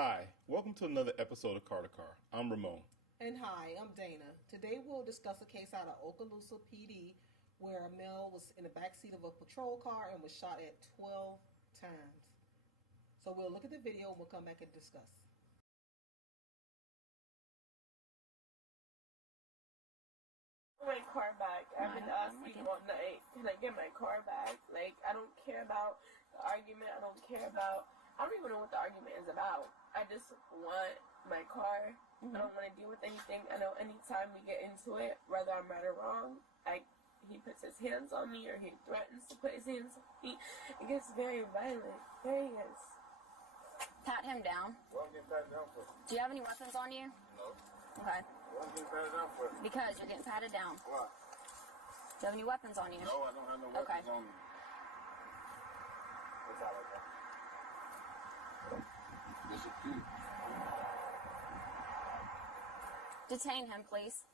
Hi, welcome to another episode of Car to Car. I'm Ramon. And hi, I'm Dana. Today we'll discuss a case out of Okaloosa PD where a male was in the backseat of a patrol car and was shot at 12 times. So we'll look at the video and we'll come back and discuss. My car back. I've been asking all night, can I get my car back? Like, I don't care about the argument. I don't even know what the argument is about. I just want my car. I don't want to deal with anything. I know anytime we get into it, whether I'm right or wrong, he puts his hands on me or he threatens to put his hands on me. It gets very violent. There he is. Pat him down. What am I getting patted down for? Do you have any weapons on you? No. Okay. What am I getting patted down for? Because you're getting patted down. Why? Do you have any weapons on you? No, I don't have no weapons Okay. on me. What's that like that? Detain him, please.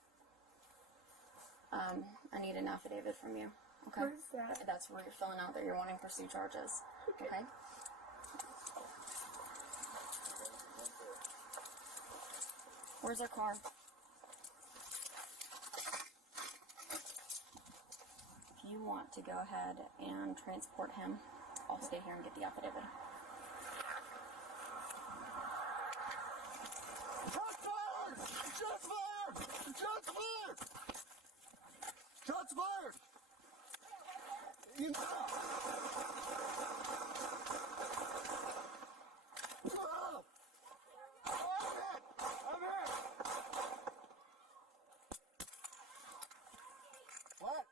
I need an affidavit from you. Okay. What is that? That's where you're filling out that you're wanting to pursue charges. Okay. Where's our car? If you want to go ahead and transport him, I'll stay here and get the affidavit. Shots fired! Shots fired! Shots fired! You know. I'm hit! What?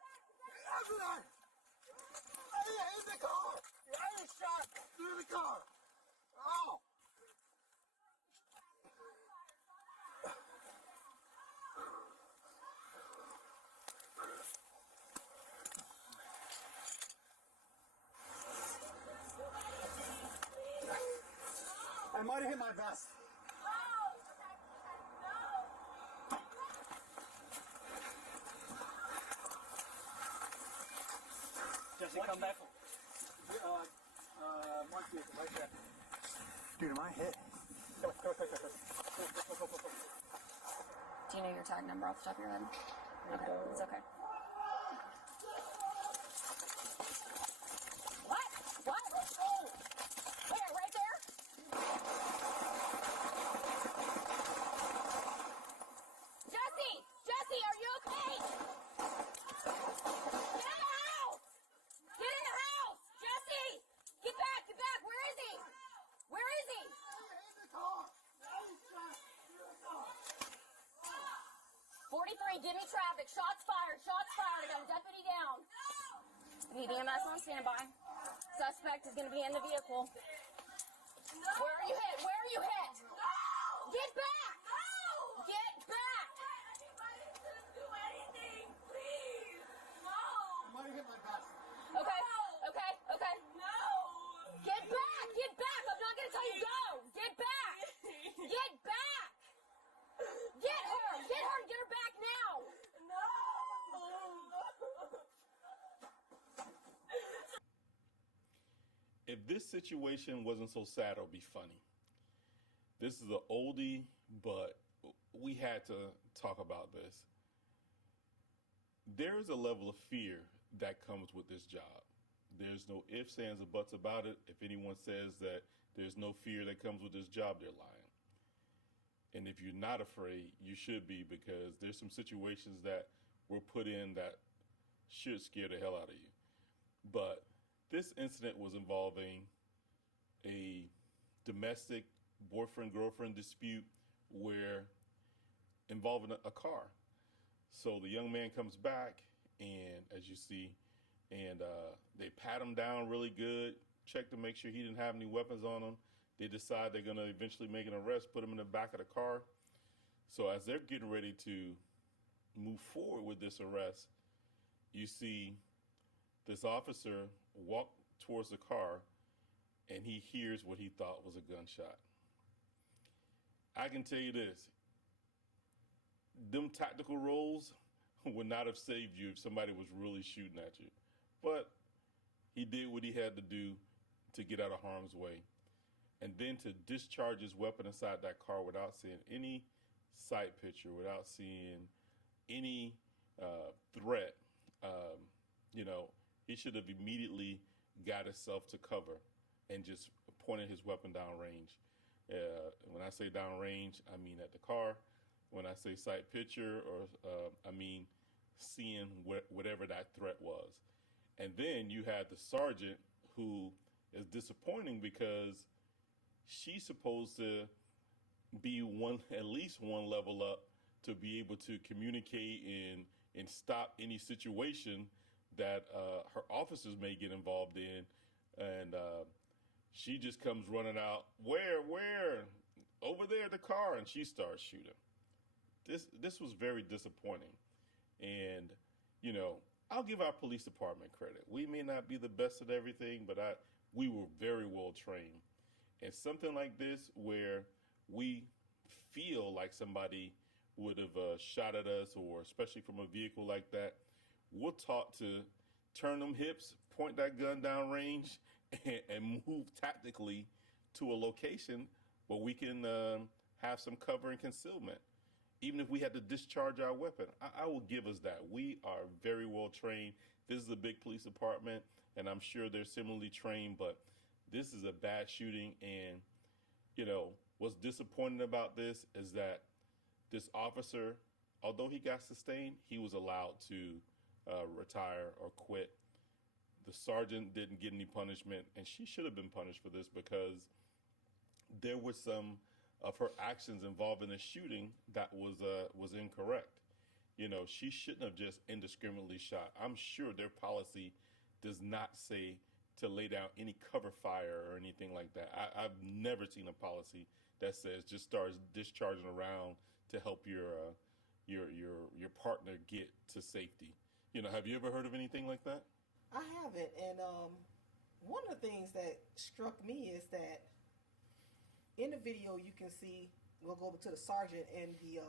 Everything! I hit the car! I was shot through the car! Oh! I might have hit my vest. Jesse, come back. One vehicle right there. Dude, am I hit? Do you know your tag number off the top of your head? Okay, it's okay. What? What? Oh! Where? Right there? Jesse! Jesse, are you okay? Get in the house! Get in the house! Jesse! Get back! Get back! Where is he? Where is he? I hit the car! I was shot through the car! 43, give me traffic. Shots fired. Shots fired. I got a deputy down. BBMS on standby. Suspect is going to be in the vehicle. Where are you hit? Where are you hit? Get back! Get back! I might have hit my vest. Okay. Get back! Get back! I'm not going to tell you go! Get back! Get back! Get her! Get her! Get her back now! If this situation wasn't so sad, it would be funny. This is an oldie, but we had to talk about this. There is a level of fear that comes with this job. There's no ifs, ands, or buts about it. If anyone says that there's no fear that comes with this job, they're lying. And if you're not afraid, you should be, because there's some situations that were put in that should scare the hell out of you. But this incident was involving a domestic boyfriend-girlfriend dispute involving a car. So the young man comes back, and as you see, and they pat him down really good, check to make sure he didn't have any weapons on him. They decide they're going to eventually make an arrest, put him in the back of the car. So as they're getting ready to move forward with this arrest, you see this officer walk towards the car, and he hears what he thought was a gunshot. I can tell you this. Them tactical roles would not have saved you if somebody was really shooting at you. But he did what he had to do to get out of harm's way. and then to discharge his weapon inside that car without seeing any sight picture, without seeing any threat, you know, he should have immediately got himself to cover and just pointed his weapon down range. When I say down range, I mean at the car. When I say sight picture, or I mean seeing whatever that threat was. And then you had the sergeant, who is disappointing because she's supposed to be at least one level up to be able to communicate and stop any situation that her officers may get involved in. And she just comes running out, where, over there, the car, and she starts shooting. This was very disappointing. And, you know, I'll give our police department credit. We may not be the best at everything, but we were very well trained. And something like this, where we feel like somebody would have shot at us, or especially from a vehicle like that, we're taught to turn them hips, point that gun down range, and move tactically to a location where we can have some cover and concealment. Even if we had to discharge our weapon, I will give us that. We are very well trained. This is a big police department, and I'm sure they're similarly trained, but this is a bad shooting. And, you know, what's disappointing about this is that this officer, although he got sustained, he was allowed to retire or quit. The sergeant didn't get any punishment, and she should have been punished for this, because there were some of her actions involving the shooting that was incorrect. You know, she shouldn't have just indiscriminately shot. I'm sure their policy does not say to lay down any cover fire or anything like that. I've never seen a policy that says just starts discharging around to help your partner get to safety. You know, have you ever heard of anything like that? I haven't. And one of the things that struck me is that in the video you can see, we'll go over to the sergeant and the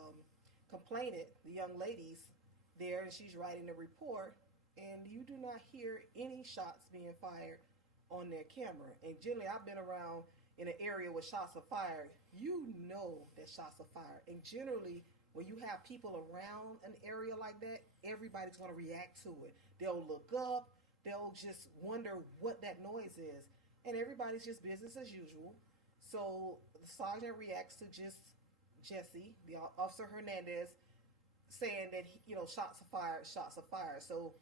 complainant, the young lady's there, and she's writing a report, and you do not hear any shots being fired on their camera. And generally, I've been around in an area where shots are fired. You know that shots are fired. And generally, when you have people around an area like that, everybody's going to react to it. They'll look up. They'll just wonder what that noise is. And everybody's just business as usual. So the sergeant reacts to just Jesse, the Officer Hernandez, saying that, shots are fired, shots are fired. So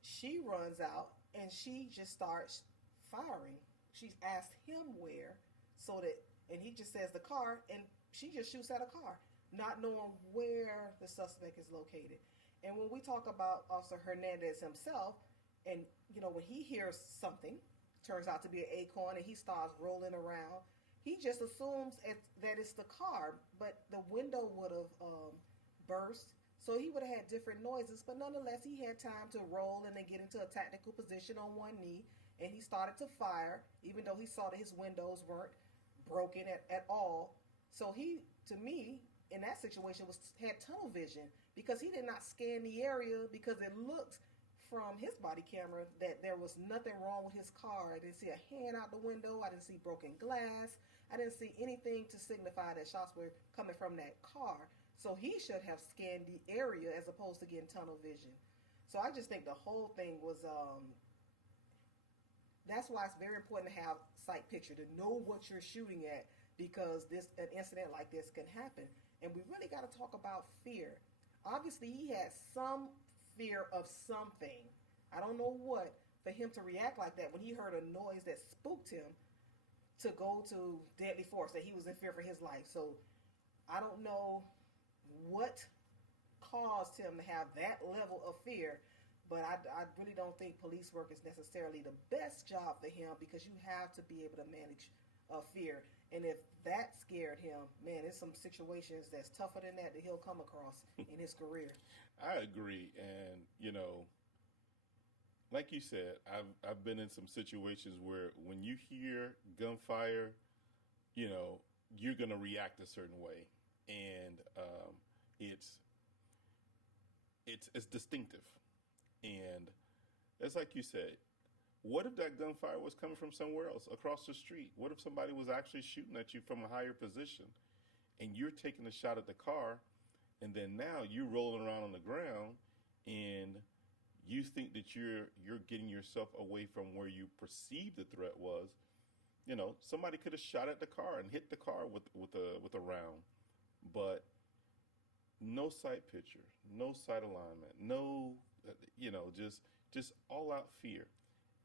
she runs out and she just starts firing. She's asked him where, and he just says the car, and she just shoots at a car, not knowing where the suspect is located. And when we talk about Officer Hernandez himself, and when he hears something, turns out to be an Acorn, and he starts rolling around, he just assumes that it's the car, but the window would have burst, so he would have had different noises. But nonetheless, he had time to roll and then get into a tactical position on one knee, and he started to fire, even though he saw that his windows weren't broken at all. So he, to me, in that situation, had tunnel vision, because he did not scan the area, because it looked from his body camera that there was nothing wrong with his car. I didn't see a hand out the window. I didn't see broken glass. I didn't see anything to signify that shots were coming from that car. So he should have scanned the area as opposed to getting tunnel vision. So I just think the whole thing was, that's why it's very important to have sight picture, to know what you're shooting at, because an incident like this can happen. And we really got to talk about fear. Obviously, he had some fear of something. I don't know what, for him to react like that when he heard a noise that spooked him to go to deadly force, that he was in fear for his life. So I don't know what caused him to have that level of fear, but I really don't think police work is necessarily the best job for him, because you have to be able to manage fear. And if that scared him, man, there's some situations that's tougher than that he'll come across in his career. I agree. And, like you said, I've been in some situations where when you hear gunfire, you're going to react a certain way. And it's distinctive. And it's like you said, What if that gunfire was coming from somewhere else across the street? What if somebody was actually shooting at you from a higher position and you're taking a shot at the car, and then now you're rolling around on the ground and you think that you're getting yourself away from where you perceive the threat was? You know, somebody could have shot at the car and hit the car with a round, but no sight picture, no sight alignment, no, just all out fear.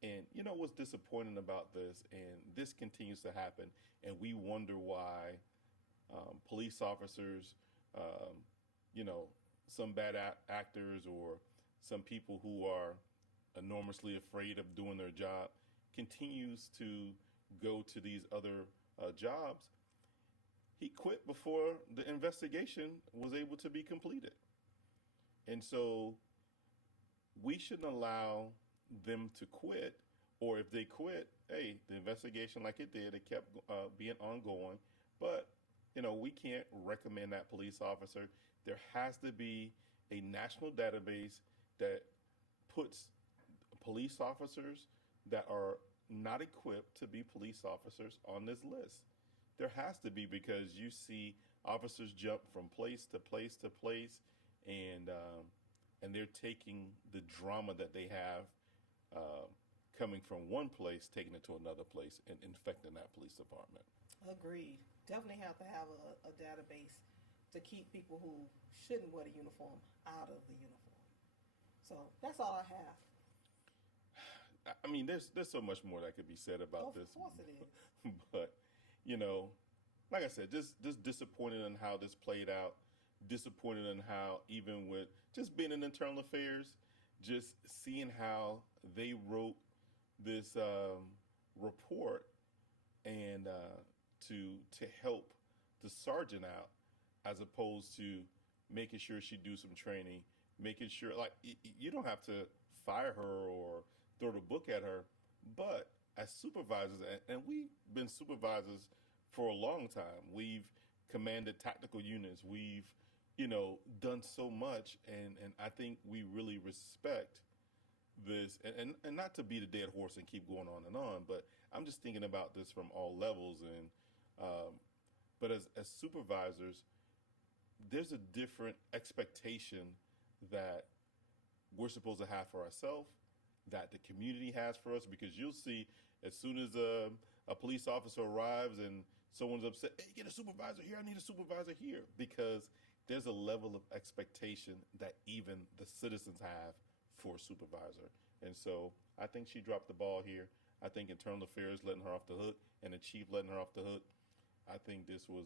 And you know what's disappointing about this, and this continues to happen, and we wonder why police officers, um, some bad actors or some people who are enormously afraid of doing their job continues to go to these other jobs. He quit before the investigation was able to be completed. And so we shouldn't allow them to quit, or if they quit, hey, the investigation, like it did, it kept being ongoing. But we can't recommend that police officer. There has to be a national database that puts police officers that are not equipped to be police officers on this list. There has to be, because you see officers jump from place to place to place, and they're taking the drama that they have coming from one place, taking it to another place, and infecting that police department. Agreed. Definitely have to have a database to keep people who shouldn't wear the uniform out of the uniform. So that's all I have. I mean, there's so much more that could be said about this. Of course it is. But, like I said, just disappointed in how this played out, disappointed in how, even with just being in internal affairs, just seeing how they wrote this report and to help the sergeant out, as opposed to making sure she do some training, making sure, like, you don't have to fire her or throw the book at her, but as supervisors, and we've been supervisors for a long time, we've commanded tactical units, we've done so much, and I think we really respect this, and not to beat a dead horse and keep going on and on, but I'm just thinking about this from all levels, and but as supervisors, there's a different expectation that we're supposed to have for ourselves, that the community has for us, because you'll see as soon as a police officer arrives and someone's upset, hey, get a supervisor here, I need a supervisor here, because there's a level of expectation that even the citizens have for a supervisor. And so I think she dropped the ball here. I think Internal Affairs letting her off the hook, and the chief letting her off the hook. I think this was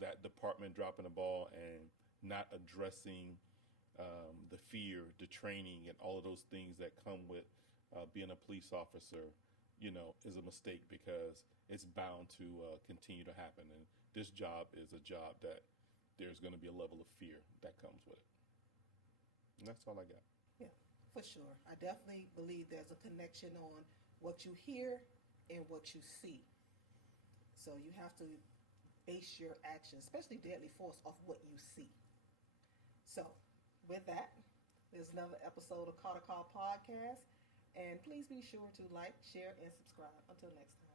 that department dropping the ball and not addressing the fear, the training, and all of those things that come with being a police officer, is a mistake, because it's bound to continue to happen. And this job is a job that there's going to be a level of fear that comes with it. And that's all I got. Yeah, for sure. I definitely believe there's a connection on what you hear and what you see. So you have to base your actions, especially deadly force, off what you see. So with that, there's another episode of Call to Call Podcast. And please be sure to like, share, and subscribe. Until next time.